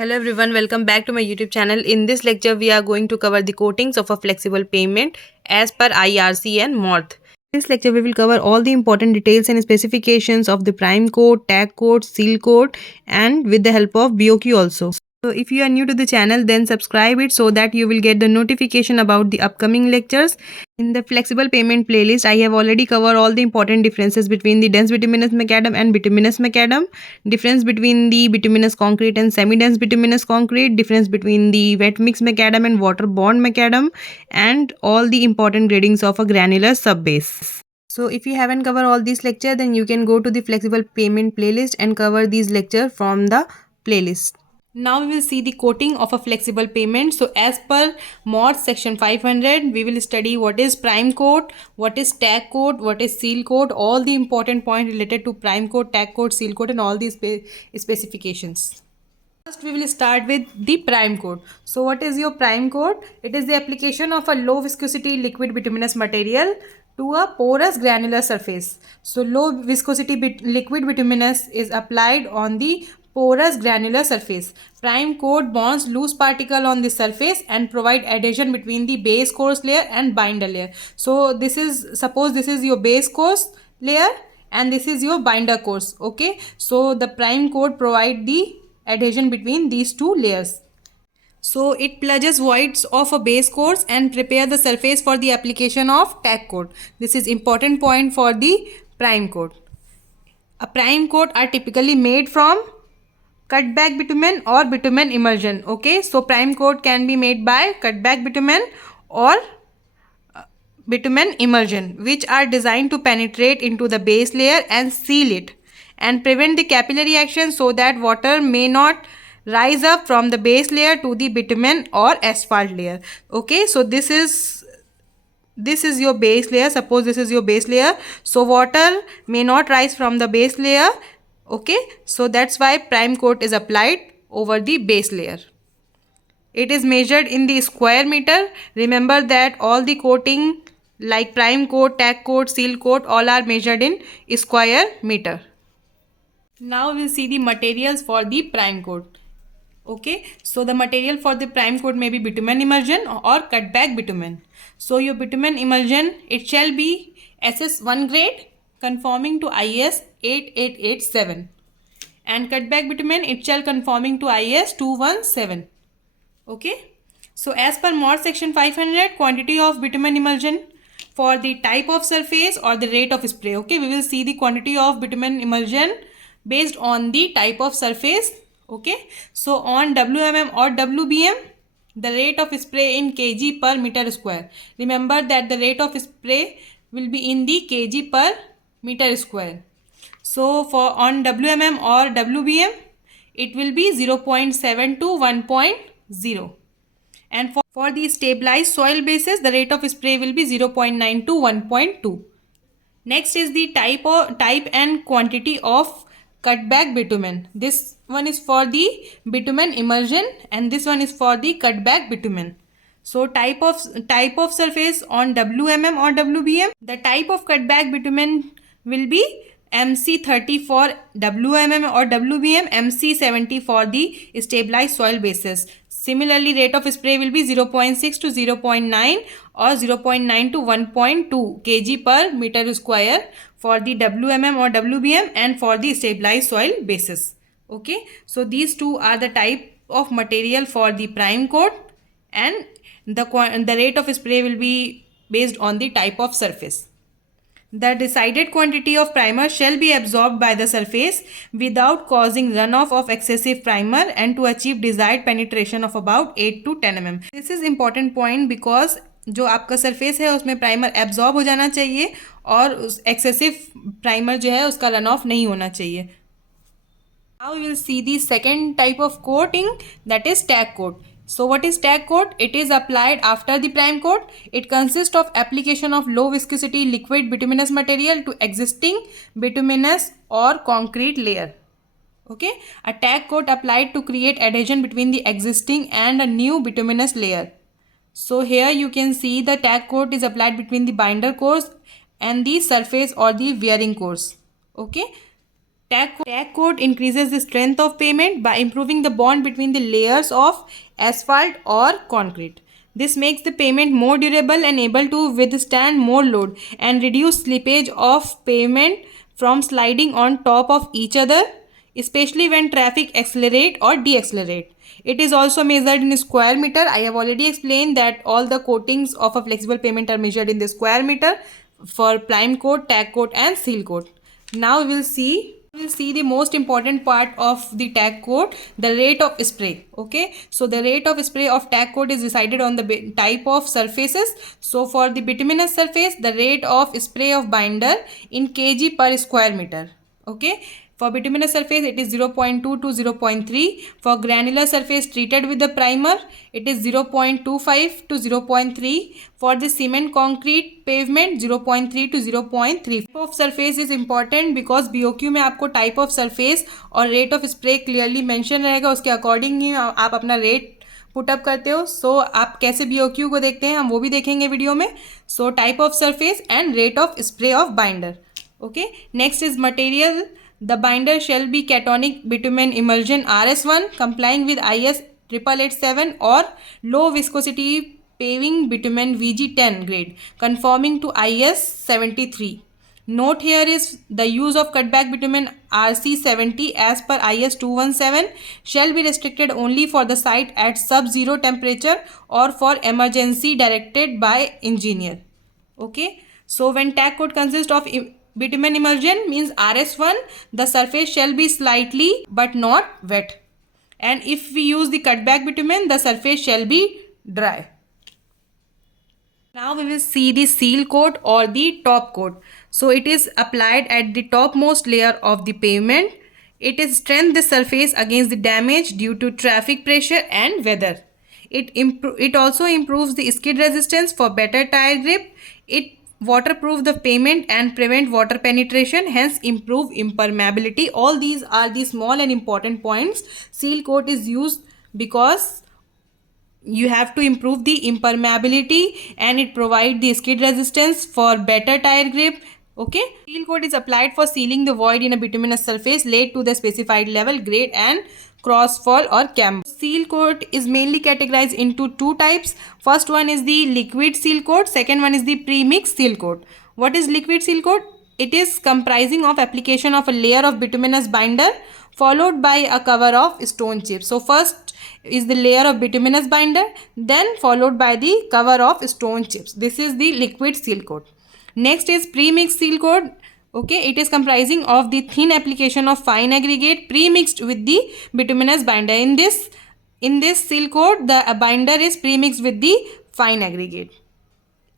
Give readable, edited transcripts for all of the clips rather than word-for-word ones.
Hello everyone, welcome back to my YouTube channel. In this lecture, we are going to cover the coatings of a flexible payment as per IRC and MORTH. In this lecture, we will cover all the important details and specifications of the prime code, tag code, seal code, and with the help of BOQ also. So if you are new to the channel, then subscribe it so that you will get the notification about the upcoming lectures. In the flexible payment playlist, I have already covered all the important differences between the dense bituminous macadam and bituminous macadam, difference between the bituminous concrete and semi-dense bituminous concrete, difference between the wet mix macadam and water-borne macadam, and all the important gradings of a granular subbase. So if you haven't covered all these lecture, then you can go to the flexible payment playlist and cover these lecture from the playlist. Now we will see the coating of a flexible payment. So as per MOD section 500, we will study what is prime coat, what is tag coat, what is seal coat, all the important points related to prime coat, tag coat, seal coat, and all these specifications. First we will start with the prime coat. So what is your prime coat? It is the application of a low viscosity liquid bituminous material to a porous granular surface. So low viscosity liquid bituminous is applied on the porous granular surface. Prime coat bonds loose particle on the surface and provide adhesion between the base course layer and binder layer. So this is, suppose this is your base course layer and this is your binder course. Okay, so the prime coat provide the adhesion between these two layers. So it plunges voids of a base course and prepare the surface for the application of tag coat. This is important point for the prime coat. A prime coat are typically made from cut back bitumen or bitumen emulsion. Okay, so prime coat can be made by cut back bitumen or bitumen emulsion, which are designed to penetrate into the base layer and seal it and prevent the capillary action so that water may not rise up from the base layer to the bitumen or asphalt layer. Okay, so this is your base layer. Suppose this is your base layer, so water may not rise from the base layer. Okay, so that's why prime coat is applied over the base layer. It is measured in the square meter. Remember that all the coating like prime coat, tag coat, seal coat, all are measured in square meter. Now we'll see the materials for the prime coat. Okay, so the material for the prime coat may be bitumen emulsion or cut back bitumen. So your bitumen emulsion, it shall be SS1 grade conforming to IS 8887, and cut back bitumen, it shall conforming to IS 217. Okay, so as per MOD section 500, quantity of bitumen emulsion for the type of surface or the rate of spray. Okay, we will see the quantity of bitumen emulsion based on the type of surface. Okay, so on WMM or WBM, the rate of spray in kg per meter square. Remember that the rate of spray will be in the kg per meter square. So for on WMM or WBM, it will be 0.7 to 1.0. And for the stabilized soil bases, the rate of spray will be 0.9 to 1.2. Next is the type and quantity of cut back bitumen. This one is for the bitumen emulsion and this one is for the cut back bitumen. So type of surface on WMM or WBM, the type of cut back bitumen will be MC30 for WMM or WBM, MC70 for the stabilized soil bases. Similarly, rate of spray will be 0.6 to 0.9 or 0.9 to 1.2 kg per meter square for the WMM or WBM and for the stabilized soil bases. Okay, so these two are the type of material for the prime coat, and the rate of spray will be based on the type of surface. The decided quantity of primer shall be absorbed by the surface without causing runoff of excessive primer and to achieve desired penetration of about 8 to 10 mm. This is important point because जो आपका surface है उसमें primer absorb हो जाना चाहिए और उस excessive primer जो है उसका रन ऑफ नहीं होना चाहिए. Now we will see the second type of coating, that is tag coat. So what is tag coat? It is applied after the prime coat. It consists of application of low viscosity liquid bituminous material to existing bituminous or concrete layer. Okay, a tag coat applied to create adhesion between the existing and a new bituminous layer. So here you can see the tag coat is applied between the binder course and the surface or the wearing course. Okay, Tack coat increases the strength of pavement by improving the bond between the layers of asphalt or concrete. This makes the pavement more durable and able to withstand more load and reduce slippage of pavement from sliding on top of each other, especially when traffic accelerate or decelerate. It is also measured in square meter. I have already explained that all the coatings of a flexible pavement are measured in the square meter for prime coat, tack coat and seal coat. Now we will see the most important part of the tack coat, the rate of spray. Okay, so the rate of spray of tack coat is decided on the type of surfaces. So for the bituminous surface, the rate of spray of binder in kg per square meter. Okay, for bituminous surface it is 0.2 to 0.3. For granular surface treated with the primer it is 0.25 to 0.3. For the cement concrete pavement 0.3 to 0.3. Type of surface is important because BOQ में आपको type of surface और rate of spray clearly mention रहेगा, उसके according ही आप अपना rate put up करते हो. सो आप कैसे BOQ को देखते हैं हम वो भी देखेंगे वीडियो में. So type of surface and rate of spray of binder. Okay, next is material. The binder shall be Catonic bitumen emulsion RS1 complying with IS 8887 or low viscosity paving bitumen VG10 grade conforming to IS 73. Note here is the use of cutback bitumen RC70 as per IS 217 shall be restricted only for the site at sub-zero temperature or for emergency directed by engineer. Okay, so when tack coat consists of bitumen emulsion means RS1, the surface shall be slightly but not wet, and if we use the cutback bitumen the surface shall be dry. Now we will see the seal coat or the top coat. So it is applied at the topmost layer of the pavement. It is strengthens the surface against the damage due to traffic pressure and weather. It also improves the skid resistance for better tire grip. It waterproof the pavement and prevent water penetration, hence improve impermeability. All these are the small and important points. Seal coat is used because you have to improve the impermeability and it provide the skid resistance for better tire grip. Okay, seal coat is applied for sealing the void in a bituminous surface laid to the specified level, grade and crossfall or camber. Seal coat is mainly categorized into two types. First one is the liquid seal coat, second one is the pre-mix seal coat. What is liquid seal coat? It is comprising of application of a layer of bituminous binder followed by a cover of stone chips. So first is the layer of bituminous binder, then followed by the cover of stone chips. This is the liquid seal coat. Next is pre-mix seal coat. Okay, it is comprising of the thin application of fine aggregate pre-mixed with the bituminous binder. In this seal coat, the binder is pre-mixed with the fine aggregate.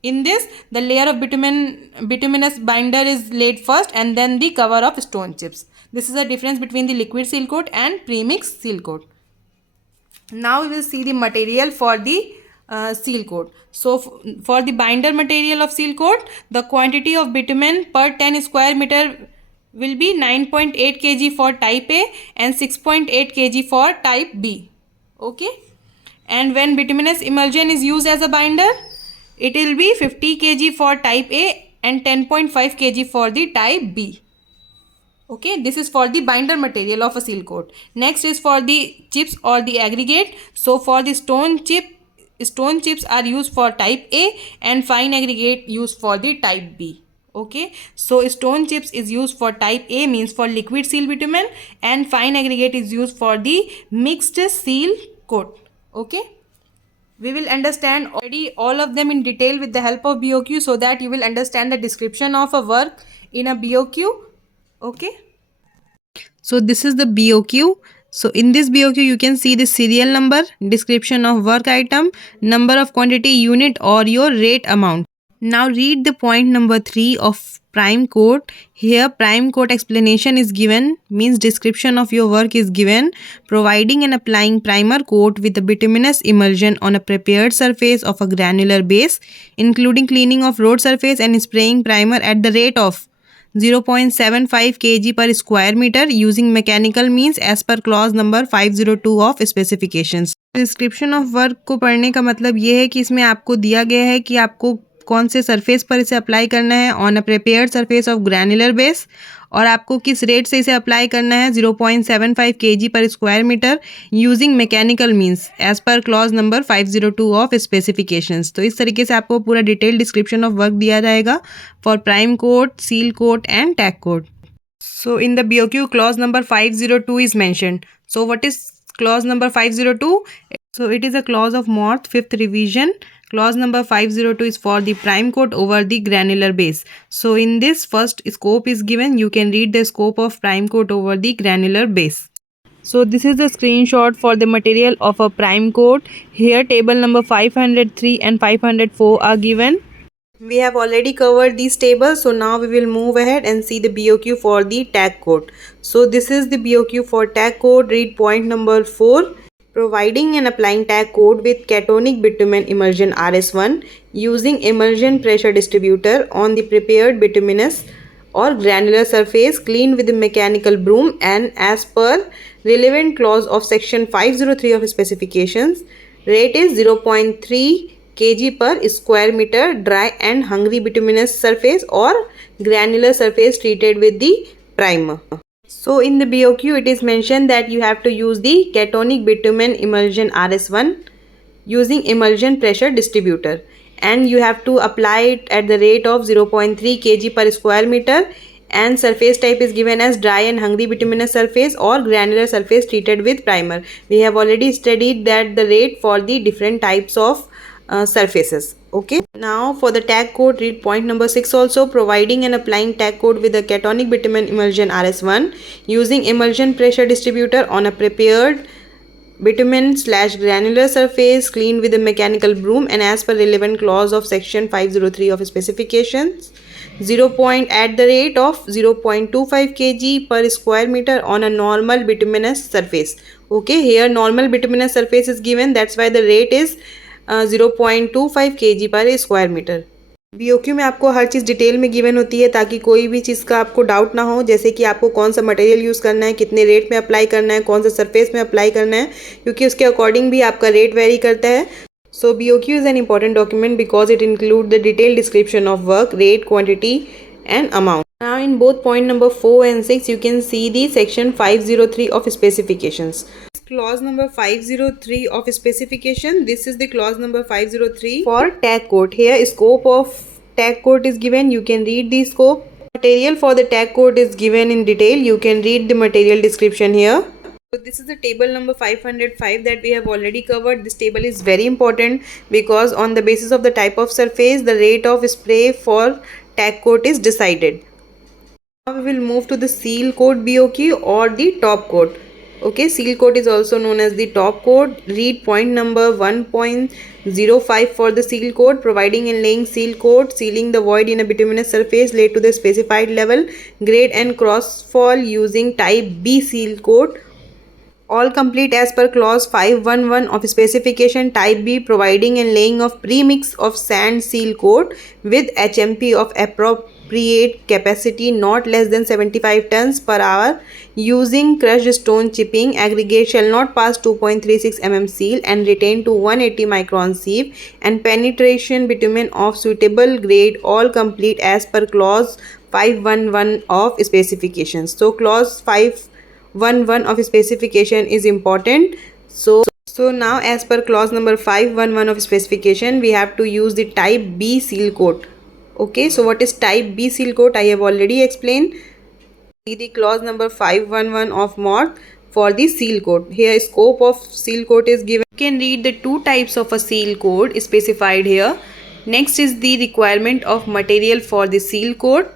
In this, the layer of bituminous binder is laid first and then the cover of stone chips. This is the difference between the liquid seal coat and pre-mix seal coat. Now we will see the material for the seal coat. So for the binder material of seal coat, the quantity of bitumen per 10 square meter will be 9.8 kg for type A and 6.8 kg for type B. Okay, and when bituminous emulsion is used as a binder, it will be 50 kg for type A and 10.5 kg for the type B. Okay, this is for the binder material of a seal coat. Next is for the chips or the aggregate. So for the stone chips are used for type A and fine aggregate used for the type B. Okay, so stone chips is used for type A means for liquid seal bitumen, and fine aggregate is used for the mixed seal coat. Okay, we will understand already all of them in detail with the help of BOQ so that you will understand the description of a work in a BOQ. Okay, so this is the BOQ. So in this BOQ you can see the serial number, description of work item, number of quantity unit or your rate amount. Now read the point number 3 of prime coat. Here prime coat explanation is given, means description of your work is given. Providing and applying primer coat with a bituminous emulsion on a prepared surface of a granular base, including cleaning of road surface and spraying primer at the rate of 0.75 kg per square meter using mechanical means as per clause number 502 of specifications. Description of work को पढ़ने का मतलब ये है कि इसमें आपको दिया गया है कि आपको कौन से सरफेस पर इसे अप्लाई करना है on a prepared surface of granular base, और आपको किस रेट से इसे अप्लाई करना है 0.75 kg पर square metre using mechanical means as per clause number 502 of specifications. तो इस तरीके से आपको पूरा डिटेल डिस्क्रिप्शन ऑफ वर्क दिया जाएगा for prime coat, seal coat and tack coat. So in the BOQ clause number 502 is mentioned. So what is clause number 502? So it is a clause of Morth 5th revision. Clause number 502 is for the prime coat over the granular base. So in this first scope is given. You can read the scope of prime coat over the granular base. So this is the screenshot for the material of a prime coat. Here table number 503 and 504 are given. We have already covered these tables, so now we will move ahead and see the BOQ for the tag coat. So this is the BOQ for tag coat. Read point number 4. Providing and applying tag coat with catonic bitumen emulsion RS1 using emulsion pressure distributor on the prepared bituminous or granular surface cleaned with a mechanical broom and as per relevant clause of section 503 of specifications. Rate is 0.3 kg per square meter dry and hungry bituminous surface or granular surface treated with the primer. So in the BOQ it is mentioned that you have to use the catonic bitumen emulsion RS1 using emulsion pressure distributor and you have to apply it at the rate of 0.3 kg per square meter and surface type is given as dry and hungry bituminous surface or granular surface treated with primer. We have already studied that the rate for the different types of surfaces. Okay, now for the tag coat, read point number 6 also. Providing and applying tag coat with a catonic bitumen emulsion RS1 using emulsion pressure distributor on a prepared bitumen/granular surface cleaned with a mechanical broom and as per relevant clause of section 503 of specifications. 0. At the rate of 0.25 kg per square meter on a normal bituminous surface. Okay, here normal bituminous surface is given, that's why the rate is 0.25 kg पर square metre. BOQ में आपको हर चीज़ detail में given होती है ताकि कोई भी चीज़ का आपको डाउट ना हो, जैसे कि आपको कौन सा मटेरियल यूज़ करना है, कितने रेट में अप्लाई करना है, कौन सा सरफेस में अप्लाई करना है, क्योंकि उसके अकॉर्डिंग भी आपका रेट वेरी करता है। सो BOQ is an important document because it include the detail description of work, rate, quantity and amount. Now in both point number 4 and 6 you can see the section 503 of specifications. Clause number 503 of specification. This is the clause number 503 for tag coat. Here scope of tag coat is given. You can read the scope. Material for the tag coat is given in detail. You can read the material description here. So this is the table number 505 that we have already covered. This table is very important because on the basis of the type of surface, the rate of spray for tag coat is decided. Now we will move to the seal coat BOQ or the top coat. Okay, seal coat is also known as the top coat. Read point number 1.05 for the seal coat. Providing and laying seal coat, sealing the void in a bituminous surface laid to the specified level, grade and cross fall using type B seal coat. All complete as per clause 511 of specification type B. Providing and laying of premix of sand seal coat with HMP of appropriate capacity not less than 75 tons per hour using crushed stone chipping. Aggregate shall not pass 2.36 mm seal and retain to 180 micron sieve and penetration bitumen of suitable grade. All complete as per clause 511 of specifications. So clause 511 of specification is important. So now as per clause number 511 of specification, we have to use the type B seal coat. Okay, so what is type B seal coat? I have already explained. See the clause number 511 of Morth for the seal coat. Here scope of seal coat is given. You can read the two types of a seal coat specified here. Next is the requirement of material for the seal coat.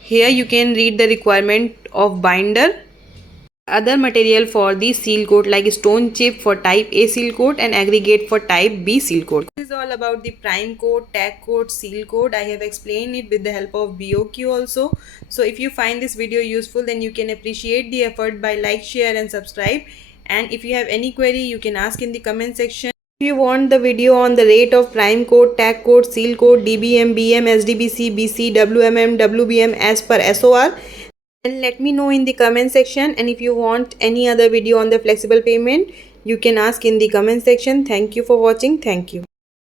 Here you can read the requirement of binder. Other material for the seal coat like stone chip for type A seal coat and aggregate for type B seal coat. This is all about the prime coat, tag coat, seal coat. I have explained it with the help of BOQ also. So if you find this video useful, then you can appreciate the effort by like, share and subscribe. And if you have any query, you can ask in the comment section. If you want the video on the rate of prime coat, tag coat, seal coat, DBM, BM, SDBC, BC, WMM, WBM as per SOR, and let me know in the comment section. And if you want any other video on the flexible payment, you can ask in the comment section. Thank you for watching. Thank you.